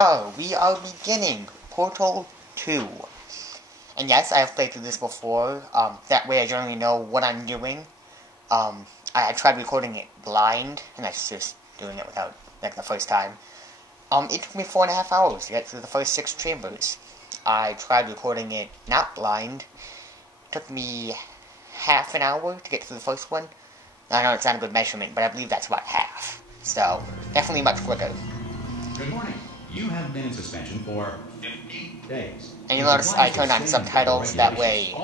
So, we are beginning Portal 2. And yes, I have played through this before. That way I generally know what I'm doing. I tried recording it blind, and that's just doing it without, like, the first time. It took me 4.5 hours to get through the first 6 chambers. I tried recording it not blind. It took me half an hour to get through the first one. I know it's not a good measurement, but I believe that's about half. So, definitely much quicker. Good morning. You have been in suspension for 50 days. And you'll notice I turned on subtitles, that way,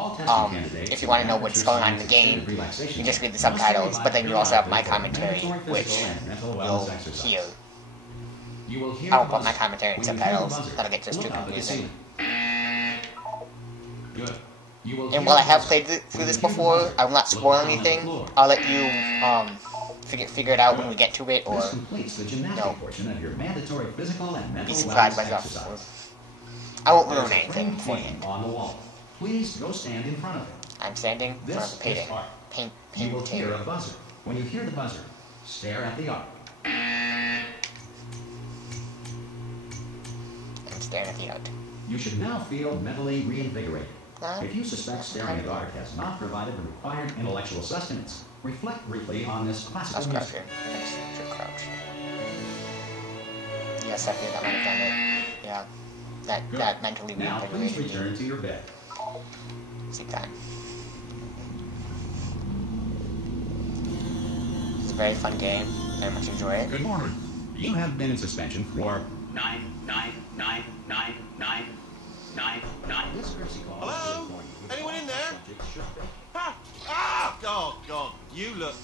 if you want to know what's going on in the game, you just read the subtitles, but then you also have my commentary, which you'll hear. I won't put my commentary in subtitles, that'll get just too confusing. And while I have played through this before, I will not spoil anything. I'll let you, figure it out when we get to it, or, no, be surprised by stuff. I won't ruin anything for you. Please go stand in front of it. I'm standing in front of the painting. You will hear a buzzer. When you hear the buzzer, stare at the arc. I'm staring at the art. You should now feel mentally reinvigorated. If you suspect staring at art has not provided the required intellectual sustenance, reflect briefly on this classical mystery. Crouch. Yes, I feel that might have done it. Yeah. That mentally now, please return to your bed. Sleep time. It's a very fun game. Very much enjoy it. Good morning. You have been in suspension for 9. This courtesy call. Hello? Anyone in there? God, you look.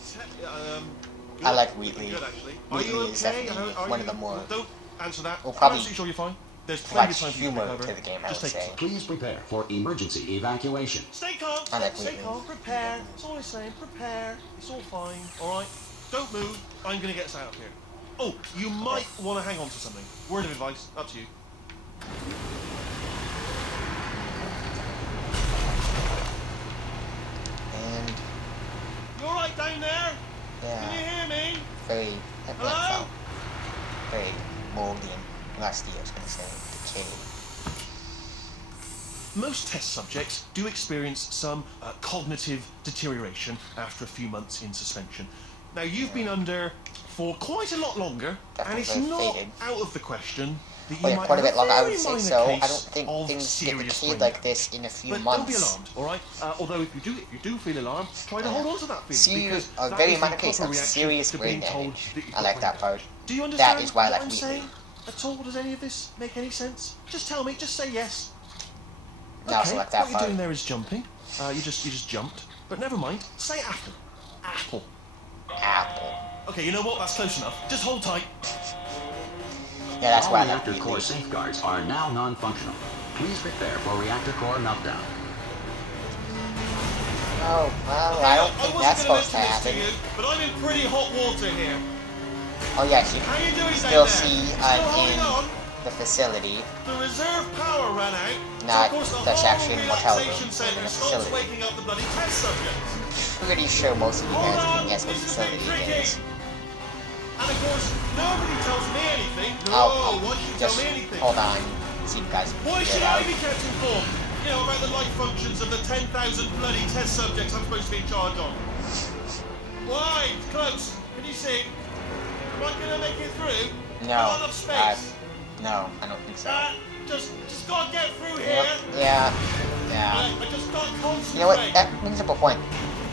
I like Wheatley. Good, actually. Wheatley is definitely one of the more. Don't answer that. Well, probably. I'm sure you're fine. There's plenty of time humor to to the game, I would say. Please prepare for emergency evacuation. Stay calm. Stay calm. Prepare. That's all I'm saying. Prepare. It's all fine. All right. Don't move. I'm gonna get us out of here. Oh, you might want to hang on to something. Word of advice. Up to you. And you all right down there? yeah, can you hear me? Very, hello? Very moldy and rusty, I was going to say, decayed. Most test subjects do experience some cognitive deterioration after a few months in suspension. Now, you've been under for quite a lot longer, and it's not out of the question that you might quite a bit have longer, I would very say minor so. I don't case think of things get serious decayed brain like damage. this in a few But months. don't be alarmed, all right? Although if you do feel alarmed, try to hold on to that feeling, because a that very is the minor case proper of reaction serious to brain being told damage. that you've I got like brain that part. damage. Do you understand That is why I like what I'm Wheatley. saying at all? Does any of this make any sense? Just tell me. Just say yes. Now Okay, select that what you're part. doing there is jumping. You just jumped. But never mind. Say apple. Apple. Apple. Okay, you know what? That's close enough. Just hold tight. Yeah, that's All why I like reactor Wheatley. core safeguards are now non-functional. Please prepare for reactor core meltdown. Oh, well, I don't think that's supposed to happen. You, but I'm in pretty hot water here. Oh, yes, you How you doing still down see there? in the facility. The reserve power ran out. Not so of course that's the actually in the motel room, relaxation in centre the starts facility. waking up the bloody test subjects. Pretty sure most of you guys Hold can on, guess what this is facility getting it tricky. is. And of course, nobody tells me anything. No, why should you tell Just me anything? hold on, see if you guys can Why figure should it I out. be kept informed? You know, about the life functions of the 10,000 bloody test subjects I'm supposed to be in charge of. Why? Close. Can you see? Am I going to make it through? No. Not enough space. No, I don't think so. Just gotta get through here. Yeah. I just gotta concentrate. You know what? That brings up a point.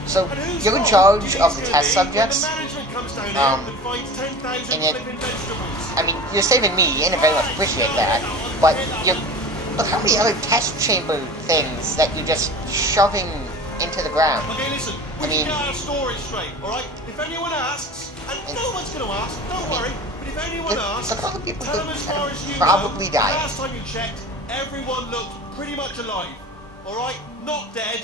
So, And who's you're in fault charge do you of think the it's test gonna be when subjects. the management comes down here and finds 10,000 and it- flipping vegetables. I mean, you're saving me, and I very much appreciate that. But look how many other test chamber things that you're just shoving into the ground. Okay, listen. We I mean- can get our story straight, alright? If anyone asks, and no one's gonna ask, don't worry, but if anyone asks, Look at all the people tell them who as far as you probably know, died. last time you checked, everyone looked pretty much alive. Alright? Not dead.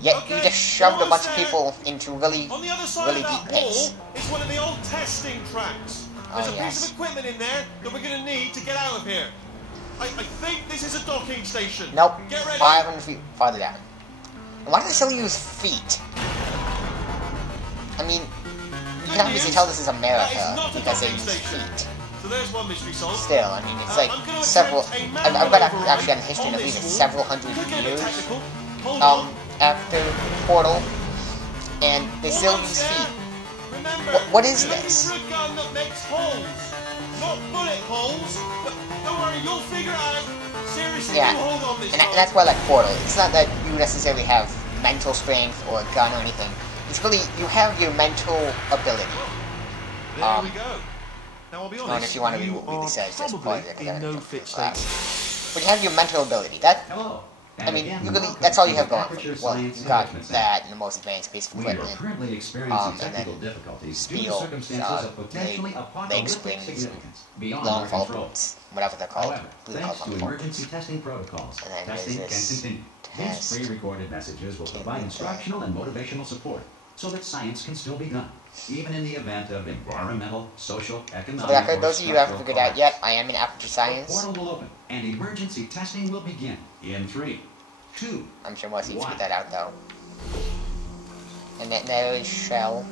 Yet you Okay, just shoved a bunch almost of there. people into really On the other side really of deep that wall pits. is one of the old testing tracks. There's a yes. piece of equipment in there that we're going to need to get out of here. I think this is a docking station. Nope. Get ready. 500 feet farther down. And why do they still use feet? I mean, you can obviously tell this is America That is not a because they docking use station. feet. So there's one mystery solved. Still, I mean, it's like several. I've got actually on the history, and I believe it's several hundred years after Portal, and they still use feet. What is this? A gun that makes holes, not bullet holes. Don't worry, you'll figure it out. Seriously, Yeah, hold on this and that's why I like Portal. It's not that you necessarily have mental strength or a gun or anything. It's really you have your mental ability. There we go. Now I'll be honest, if you want to read what are really says, just probably pause it. in no fit state. But you have your mental ability. That Hello. I mean, you really, that's all you have going for you. Well, you got that and the most advanced piece of We are equipment. currently experiencing And technical then difficulties due to Spiel, circumstances of potentially leg apocalyptic springs, significance beyond long our fall control. boots, whatever they're called. However, Blue thanks collar to long fall emergency boots. testing protocols, And then testing can there's this continue. test. These pre-recorded messages will provide instructional and motivational support so that science can still be done, even in the event of environmental, social, economic, For the record, or those of you who haven't structural figured out collapse. yet, I am in Aperture The Science. portal will open, and emergency testing will begin in 3, 2, I'm sure most of you figured that out though. And then there is Chell,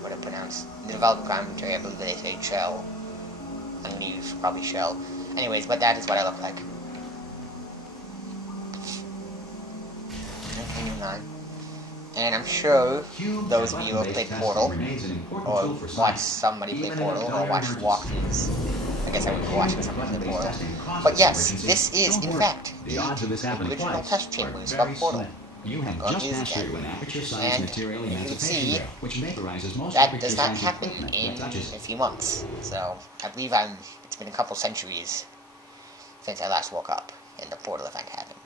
what I pronounce. The developer commentary, I believe they say Chell. I'm gonna use probably Shell. Anyways, but that is what I look like. Continuing on. And I'm sure those of you who have played Portal, or watched somebody play Portal, or watched walkthroughs, I guess I would be watching somebody play Portal. But yes, this is, in fact, the original test chambers of Portal. You have just mastered an Aperture Science And material you can emancipation see rail, which vaporizes most that Aperture does not Science happen equipment in that touches a it. few months. So, I believe it's been a couple centuries since I last woke up and the Portal event happened.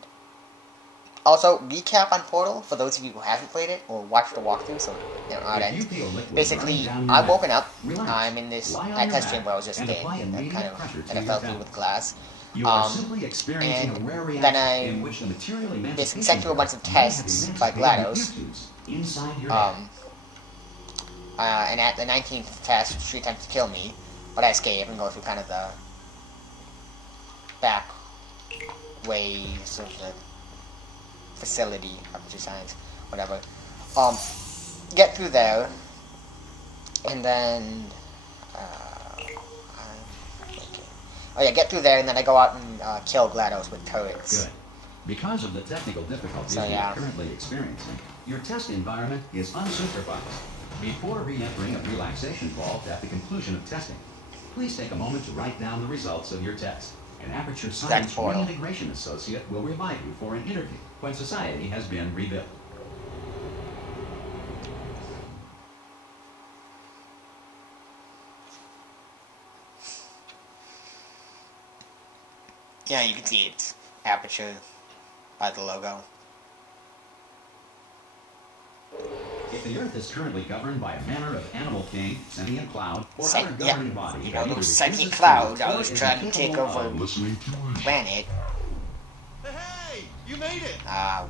Also, recap on Portal, for those of you who haven't played it, or watched the walkthrough, so you know how it ends. Basically, I've woken up, I'm in this test chamber I was just in, that kind of, that I fell through with glass. You are simply experiencing a rare then reaction I in which the material basically emancipation sent through a bunch of rail may have tests by emancipated GLaDOS. tubes inside your head. And at the 19th test, she attempted to kill me, but I escaped and go through kind of the back ways of the facility, Aperture Science, whatever. Get through there, and then, get through there, and then I go out and kill GLaDOS with turrets. Good. Because of the technical difficulties So, you yeah. are currently experiencing, your test environment is unsupervised. Before re-entering a relaxation vault at the conclusion of testing, please take a moment to write down the results of your test. An Aperture Science Portal. Reintegration Associate will revive you for an interview when society has been rebuilt. Yeah, you can see it's Aperture by the logo. If the Earth is currently governed by a manner of animal king, sentient cloud, or Sen- other yeah, governing body, you that know, either those refuses sentient to clouds or always is trying to incapable take over of listening to the planet. Hey, you made it.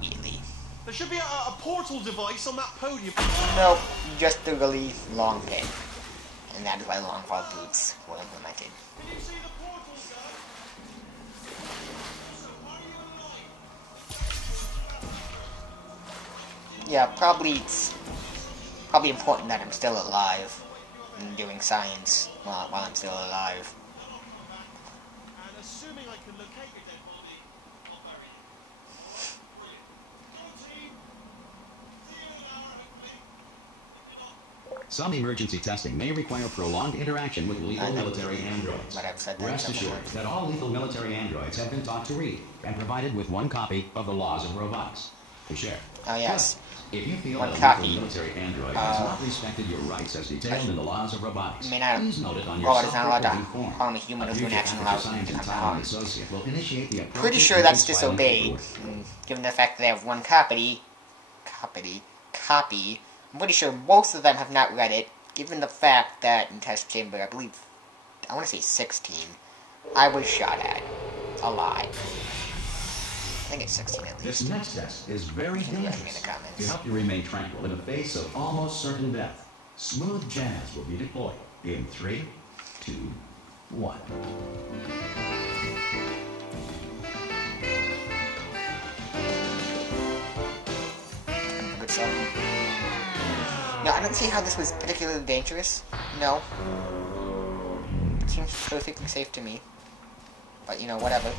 Wheatley. There should be a portal device on that podium. Nope, just the really long pin. And that is why long fall boots were implemented. Can you see the portal, sir? So, are you alive? Yeah, probably it's probably important that I'm still alive and doing science while I'm still alive. And assuming I can locate your dead body, I'll bury it. Brilliant. Go team. See you in an hour, hopefully. If you're not, Some emergency testing may require prolonged interaction with lethal military androids. But I've said that Rest several assured times. that all lethal military androids have been taught to read and provided with one copy of the Laws of Robotics to share. Oh, yes. Good. If you feel One that a copy. lethal military android has not respected your rights as detailed in the Laws of Robotics, may not- please note it on your God is not allowed to self-reporting form. harm a human A who's doing future action Aperture allowed Science to and become Talent harmed. Associate will initiate the Pretty appropriate sure that's grievance filing disobeyed, paperwork. given the fact that they have one copy. I'm pretty sure most of them have not read it, given the fact that in test chamber, I believe, I want to say 16, I was shot at, alive. I think it's 16 at This least. next test is very Let me know in dangerous. the comments. To help you remain tranquil in the face of almost certain death, smooth jazz will be deployed in 3, 2, 1. Good stuff. No, I don't see how this was particularly dangerous. No. seems perfectly safe to me. But, you know, whatever.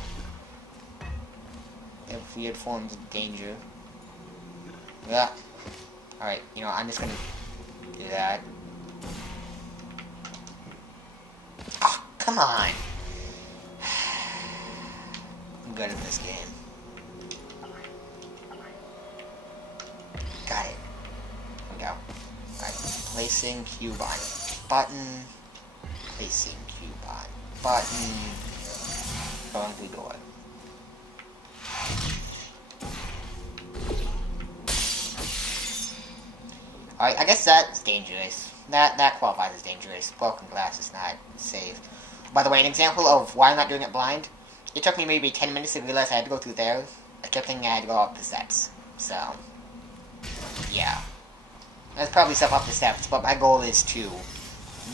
They have weird forms of danger. Yeah. Alright, you know, I'm just gonna do that. Oh, come on! I'm good at this game. Got it. There we go. Alright, placing cube on button. Placing cube on button. Going through door. Alright, I guess that's dangerous. That qualifies as dangerous. Broken glass is not safe. By the way, an example of why I'm not doing it blind, it took me maybe 10 minutes to realize I had to go through there. I kept thinking I had to go up the steps. So, yeah. There's probably stuff up the steps, but my goal is to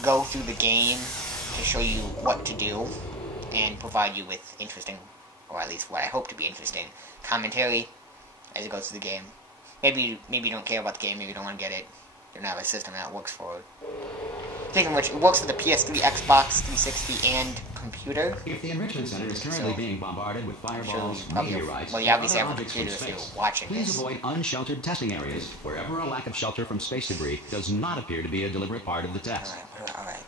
go through the game to show you what to do and provide you with interesting, or at least what I hope to be interesting, commentary as it goes through the game. Maybe you don't care about the game, maybe you don't want to get it. You don't have a system that works for it. Speaking of which, it works for the PS3, Xbox 360, and computer. If the Enrichment Center is currently being bombarded with fireballs, Probably, meteorites, well, you obviously and have other a objects computer from if space, you're watching please this. avoid unsheltered testing areas wherever a lack of shelter from space debris does not appear to be a deliberate part of the test. Alright.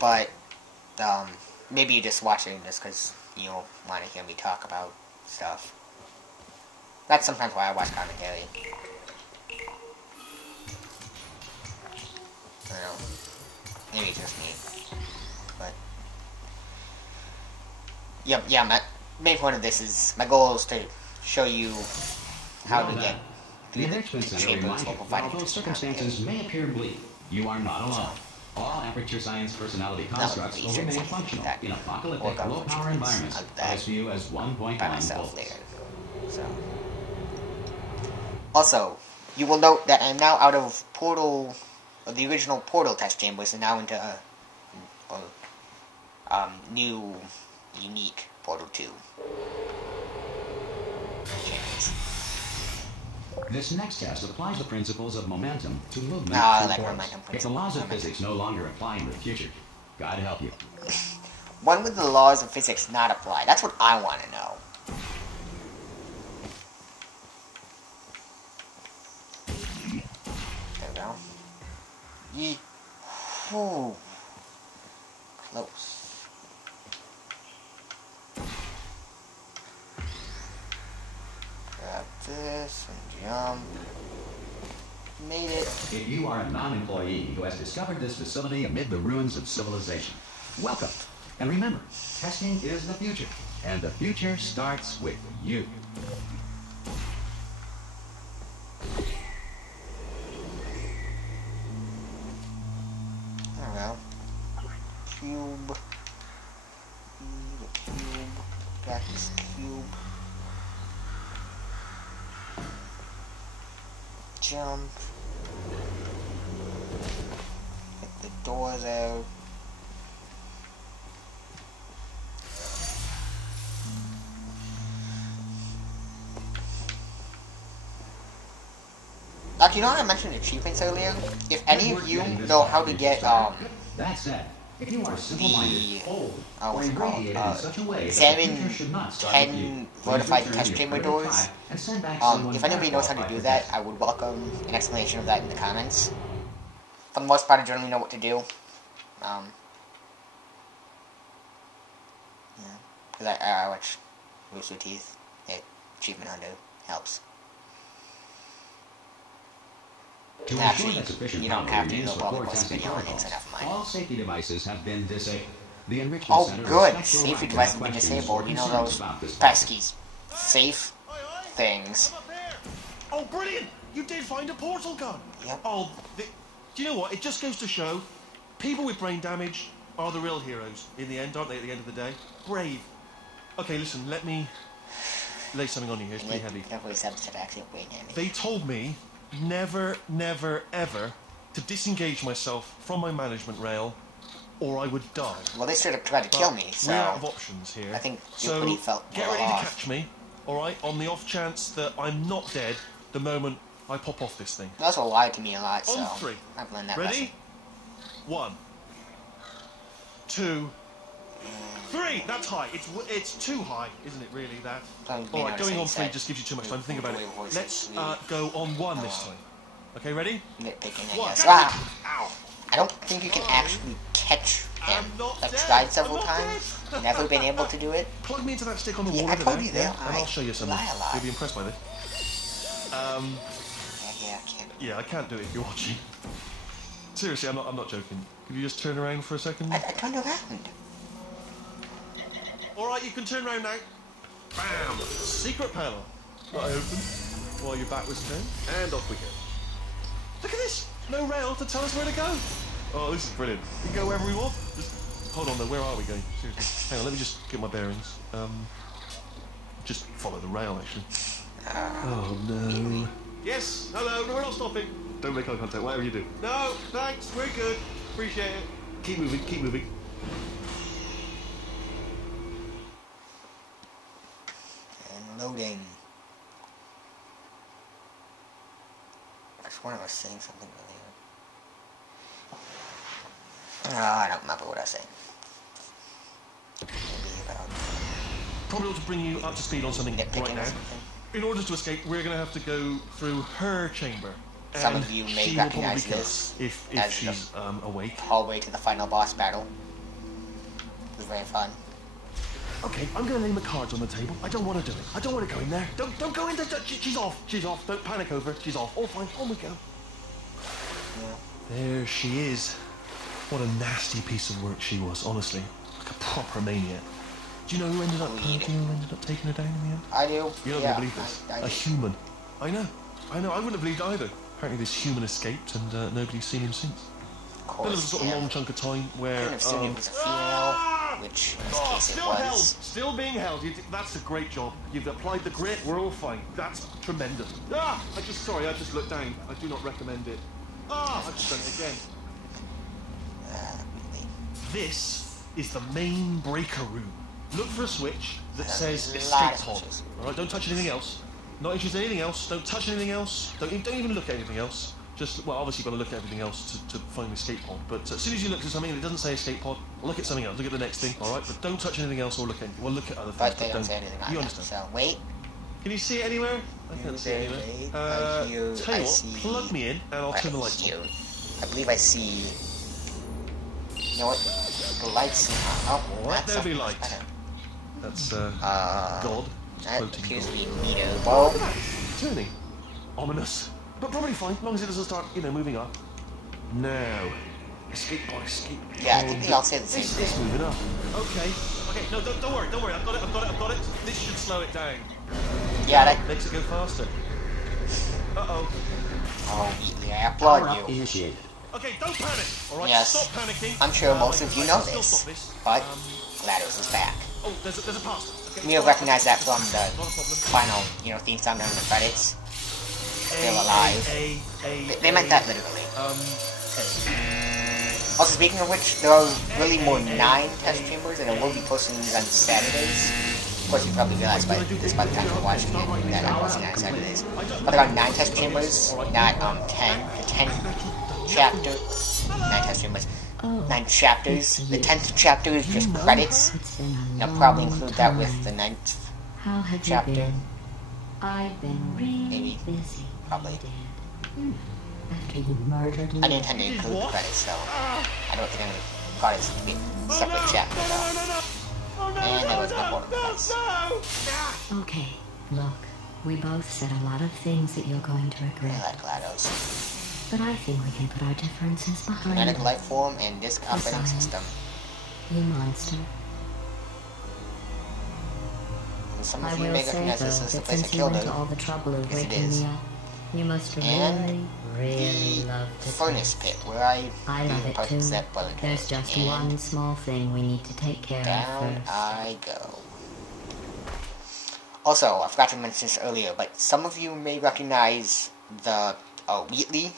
But, maybe you're just watching this because you want to hear me talk about stuff. That's sometimes why I watch commentary. I don't know. Maybe it's just me. But, yeah, my main point of this is, my goal is to show you how to get The through Enrichment the Center chambers reminds you while that providing although just circumstances may appear bleak, you are not alone. All Aperture Science personality constructs will remain functional in apocalyptic, low-power environments. As few as 1.1 by myself volts. later. So. Also, you will note that I'm now out of Portal, the original Portal test chambers, and now into new, unique Portal 2 chambers. This next test applies the principles of momentum to movement. I through like force. momentum If the laws of physics no longer apply in the future, God help you. When would the laws of physics not apply? That's what I want to know. There we go. Yee. Whew. Close. Grab this and jump. Made it. If you are a non-employee who has discovered this facility amid the ruins of civilization, welcome. And remember, testing is the future, and the future starts with you. There we go. Cube. The cube. Got this cube. Jump. Hit the doors out. Actually, you know how I mentioned achievements earlier? If any of you know how to get, That said, if you are simple-minded, old, or what's it called? irradiated in such a way that the examine future should not start 10 with you, verified please test return chamber your doors. primitive tribe and send back someone If anybody knows how to qualified do for that, this. I would welcome an explanation of that in the comments. For the most part, I generally know what to do. Yeah, because I watch Rooster Teeth. Achievement Hunter helps. To ensure Actually, that sufficient you don't power have to remains go for all the core way testing video, it's protocols, enough of mine. all safety devices have been disabled. The Enrichment Oh, Center good. respects your Safety right to devices have have been questions disabled. or You know concerns those about this pesky safe things. I'm up here. Oh, brilliant! You did find a portal gun. Yep. Oh, do you know what? It just goes to show, people with brain damage are the real heroes in the end, aren't they? At the end of the day, brave. Okay, listen. Let me lay something on you here. It's pretty heavy. Definitely actually brain damage. They told me never, never, ever to disengage myself from my management rail, or I would die. Well, they straight up tried to kill me, so We're out of options here. I think so. Dupley felt Get well ready to off. catch me, alright? On the off chance that I'm not dead the moment I pop off this thing. You also lied to me a lot, so On 3. I've learned that Ready? lesson. 1, 2, 3. That's high. It's too high, isn't it? Really, that. Alright, going on 3 just gives you too much time to think about it. Let's go on 1 this time. Okay, ready? Nitpicking, I 1. guess. Ow! I don't think you can actually catch him. I'm not I've dead. tried several I'm not times. dead. Never been able to do it. Plug me into that stick on the Yeah, wall I over told there, you that. and I'll show you something. lie a lot. You'll be impressed by this. Yeah, I can't. Yeah, I can't do it if you're watching. Seriously, I'm not joking. Could you just turn around for a second? I turned around. Alright, you can turn around now. Bam! Secret panel. That I opened while your back was turned. And off we go. Look at this! No rail to tell us where to go. Oh, this is brilliant. We can go wherever we want. Just hold on though, where are we going? Seriously. Hang on, let me just get my bearings. Just follow the rail actually. Oh no. Yes, hello, no, we're not stopping. Don't make eye contact, whatever you do. No, thanks, we're good. Appreciate it. Keep moving, keep moving. And loading. I swear I was saying something earlier. I don't remember what I was saying. Maybe about Probably ought to bring you up to speed on something nitpicking right or now. something. In order to escape, we're going to have to go through her chamber. Some And of you may she will recognize probably kill this us if as she's awake. hallway to the final boss battle. It was very fun. Okay, I'm going to lay my cards on the table. I don't want to do it. I don't want to go in there. Don't go in there. She's off. She's off. Don't panic over. She's off. All fine. On we go. Yeah. There she is. What a nasty piece of work she was, honestly. Like a proper maniac. Do you know who ended up taking her down in the end? I do. You're not Yeah, going to believe this. I A do. human. I know. I wouldn't have believed either. Apparently this human escaped and nobody's seen him since. Of Then there was a course, sort of yeah. long chunk of time where... Couldn't have assumed it was a female, which in this case it still held. was. Still being held. That's a great job. You've applied the grit. We're all fine. That's tremendous. I just looked down. I do not recommend it. I've just done it again. Really. This is the main breaker room. Look for a switch that There's says a escape lot of pod. switches. Alright, don't touch anything else. Not interested in anything else. Don't touch anything else. Don't even look at anything else. Just, well, obviously you've got to look at everything else to find the escape pod. But as soon as you look at something and it doesn't say escape pod, look at something else. Look at the next thing, alright? But don't touch anything else or look at anything. Well, look at other things. But they don't say anything on You it. understand. So, wait. Can you see it anywhere? I can't see it Wait, anywhere. I hear- Tell I you what, see- plug me in and I'll turn the lights on. I believe I see... You know what? The lights... Oh, Let that's there be something light. better. That's, Uh, God. That Floating appears to God. be Nito. Well, Turning. Ominous. But probably fine, as long as it doesn't start, moving up. Now. Escape pod, escape pod. yeah, I think they all say the same It's thing. moving up. Okay. Okay, no, don't worry. I've got it. This should slow it down. Yeah, that... Makes it go faster. Uh-oh. Oh, yeah, I applaud you. Initiated. Okay, don't panic. All right, Yes. stop panicking. I'm sure most of you know I can still this, stop this. but GLaDOS is back. Oh, there's a pastor. Okay, You'll recognize that from the Not a problem. final, theme song during the credits. Still alive. They meant that literally. Also, speaking of which, there are really more 9 test chambers, and I will be posting these on Saturdays. Of course, you probably realized by the time you're watching it that I'm posting on Saturdays. But there are 9 test chambers, not 10. The 10th chapter, 9 test chambers, 9 chapters. The 10th chapter is just credits. And I'll probably include that with the 9th How have chapter. you been? I've been really Maybe. busy. Probably. Dad. After you murdered me. I didn't intend to include the credits, so I don't think I'm going to call it a separate chapter, though. And that was my important place. Okay, look. We both said a lot of things that you're going to I regret. like GLaDOS. But I think we can put our differences behind Kinetic us. life form and disk operating Besides. system. You monster. And some I of you will may say, recognize though, this as the that place I since you killed went to her. all the trouble of Yes, it waking is. me up, you must really, And really the love to furnace test. pit, where I I love even it put too. that bullet There's hole. just And one small thing we need to take care down of first. I go. Also, I forgot to mention this earlier, but some of you may recognize the Wheatley,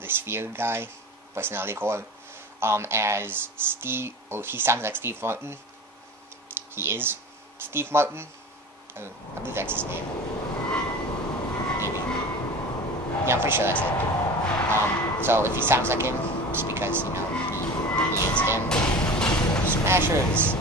the sphere guy, personality core, as Steve. Oh, he sounds like Steve Martin. He is Steve Martin. Oh, I believe that's his name. Maybe. Yeah, I'm pretty sure that's it. So if he sounds like him, just because, you know, he is him. Smashers!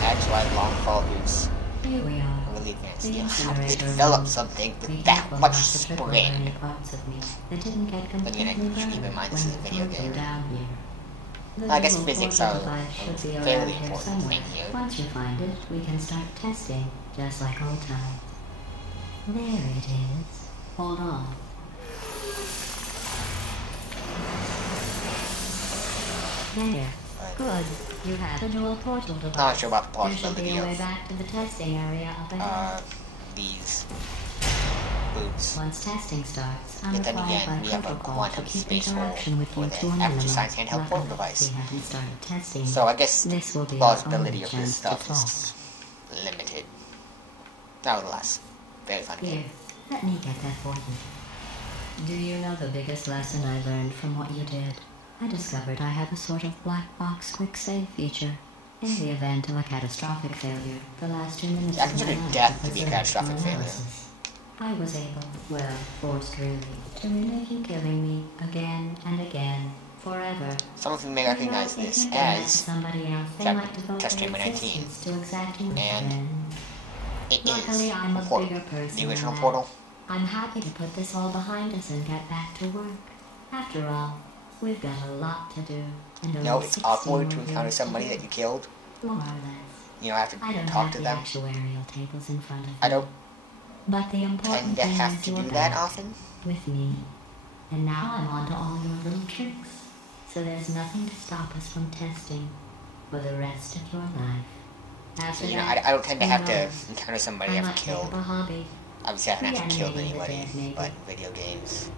That's why long fall boots Here we are. really advanced. The You know, how do they incinerator develop room. something We with that have much lots of spring? temporary parts of me that didn't get But again, completely you should keep in burned mind this is a when video we flew game. down here. The I guess little physics portal are device should be a around fairly here important somewhere. thing here. Once you find it, we can start testing, just like old times. There it is. Hold on. There. Good. You have a dual portal device. Not sure about the There should possibility be a way of back to the testing area up ahead. these boots. Once testing starts, I'm Yet then required again, by we have a protocol quantum to keep space hole interaction with for you the to a minimum. Aperture Science handheld portal Luckily, device. we haven't started testing. So I guess the This will be plausibility our of only this chance stuff to is limited. Nevertheless, very fun Here, game. let me get that for you. Do you know the biggest lesson I learned from what you did? I discovered I have a sort of black box quick save feature. In the event of a catastrophic failure, the last 2 minutes I of consider my life death are to be a preserved for catastrophic failure. analysis. I was able, well, forced really, to relive you killing me again and again, forever. Some of you may recognize You know, if this you did that to as somebody else, they Chapter might devote Test their Chamber 19, existence to exacting and revenge. it Luckily, is I'm a a portal. bigger person The original than that. portal. I'm happy to put this all behind us and get back to work. After all, we've got a lot to do. And You know, only it's 16 awkward to more encounter years somebody do. that you killed. More or less. You don't have to I don't talk have to the them. actuarial tables in front of me. I don't But the important tend to thing have is to you're do that back often. with me. And now I'm on to all your little tricks. So there's nothing to stop us from testing for the rest of your life. After So, you know, that, I don't tend to who have to knows? encounter somebody I I've might take up killed. a hobby. Obviously, I haven't actually killed Reanimating the anybody, dead, maybe. but in video games,